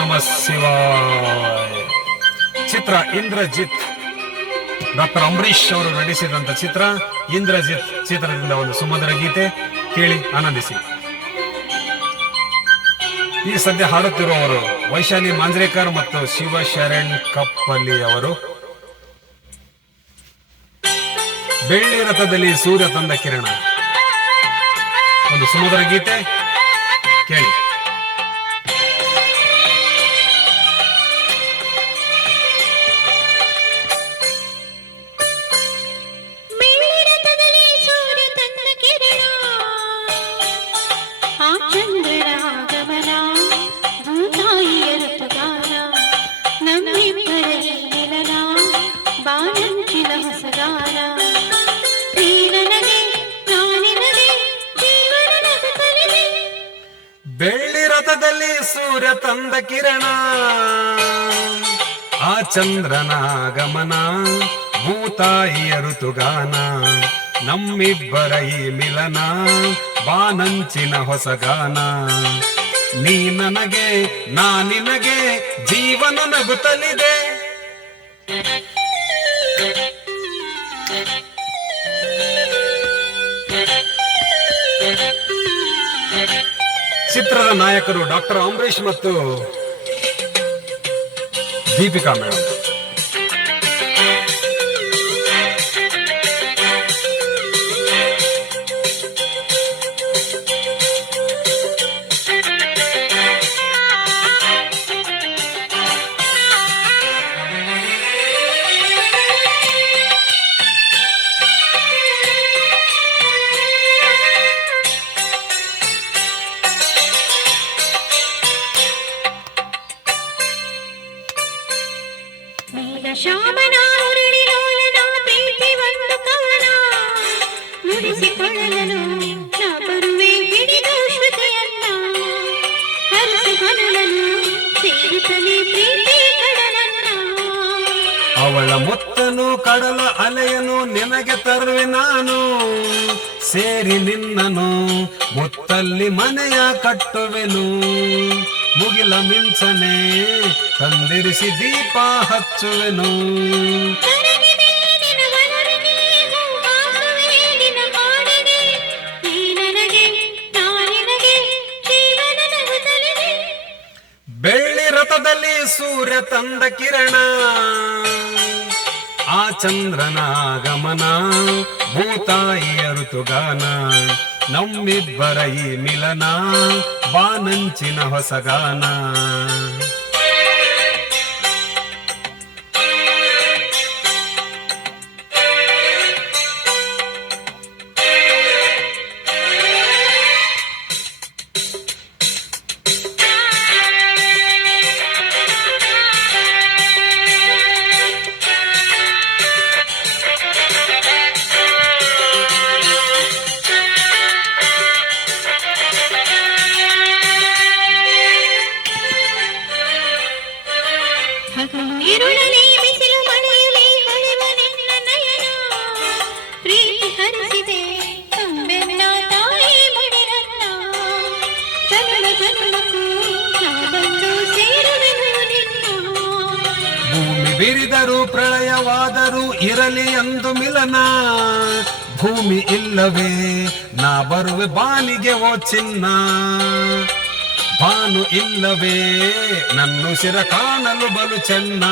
ನಮಃ ಶಿವಾಯ. ಚಿತ್ರ ಇಂದ್ರಜಿತ್. ಡಾಕ್ಟರ್ ಅಂಬರೀಶ್ ಅವರು ನಟಿಸಿದಂತ ಚಿತ್ರ ಇಂದ್ರಜಿತ್ ಚಿತ್ರದಿಂದ ಒಂದು ಸುಮಧುರ ಗೀತೆ ಕೇಳಿ ಆನಂದಿಸಿ. ಈ ಸದ್ಯ ಹಾಡುತ್ತಿರುವವರು ವೈಶಾಲಿ ಮಾಂಜ್ರೇಕರ್ ಮತ್ತು ಶಿವಶರಣ್ ಕಪ್ಪಲಿ ಅವರು. ಬೆಳ್ಳಿ ರಥದಲ್ಲಿ ಸೂರ್ಯ ತಂದ ಕಿರಣ, ಒಂದು ಸುಮಧುರ ಗೀತೆ ಕೇಳಿ. ಬೆಳ್ಳಿ ರಥದಲ್ಲಿ ಸೂರ್ಯ ತಂದ ಕಿರಣ, ಆ ಚಂದ್ರನ ಆಗಮನ, ಭೂತಾಯಿಯ ಋತುಗಾನ, ನಮ್ಮಿಬ್ಬರ ಈ ಮಿಲನ, ಬಾನಂಚಿನ ಹೊಸಗಾನ. ನೀ ನನಗೆ ನಾ ನಿನಗೆ ಜೀವನ ನಗುತ್ತಲಿದೆ. ಚಿತ್ರದ ನಾಯಕರು ಡಾಕ್ಟರ್ ಅಂಬರೀಶ್ ಮತ್ತು ದೀಪಿಕಾ ಮೇಡಮ್. ಶ್ಯಾಮನ ಉರುಳಿನೋಲನ ಪ್ರೀತಿ ಒಂದು ಕವನ, ನುಡಿಸಿಕೊಳ್ಳಲು ನಾ ಬರುವೆ ಹಿಡಿದು ಶ್ರುತಿಯನ್ನ, ಹರಸಿ ಹೊನಲನು ಸೇರುತ್ತಲೇ ಪ್ರೀತಿ ಕಡಲನ್ನ. ಅವಳ ಮುತ್ತನು ಕಡಲ ಅಲೆಯನು ನಿನಗೆ ತರುವೆ ನಾನು, ಸೇರಿ ನಿನ್ನನು ಮುತ್ತಲ್ಲಿ ಮನೆಯ ಕಟ್ಟುವೆನು. ಮುಗಿಲ ಮಿಂಚನೆ ತಂದಿರಿಸಿ ದೀಪ ಹಚ್ಚುವೆನು. ಬೆಳ್ಳಿ ರಥದಲ್ಲಿ ಸೂರ್ಯ ತಂದ ಕಿರಣ, ಆ ಚಂದ್ರನ ಆಗಮನ, ಭೂತಾಯಿಯ ಋತುಗಾನ, ನಮ್ಮಿಬ್ಬರ ಈ ಮಿಲನ, ಬಾನಂಚಿನ ಹೊಸಗಾನ. ഇരുളലി ಬಿಸಿಲು ಮಳೆಯಲಿ ಹೊಳೆವ ನಿನ್ನ ನಯನ, ಪ್ರೀತಿ ಹರಿಸಿದೆ ತುಂಬೆನ್ನ ತಾಯಿ ಮಡಿಲನ್ನ. ಜನ್ಮ ಜನ್ಮಕ್ಕೂ ನಾ ಬಂದು ಸೇರುವೆನು ನಿನ್ನ. ಭೂಮಿ ಬಿರಿದರೂ ಪ್ರಳಯವಾದರೂ ಇರಲಿ ಎಂದು ಮಿಲನ, ಭೂಮಿ ಇಲ್ಲವೇ ನಾ ಬರುವೆ ಬಾನಿಗೆ ಓ ಚಿನ್ನ. ಭಾನು ಇಲ್ಲವೇ ನನ್ನುಸಿರ ಕಾಣಲು ಬಲು ಚೆನ್ನ.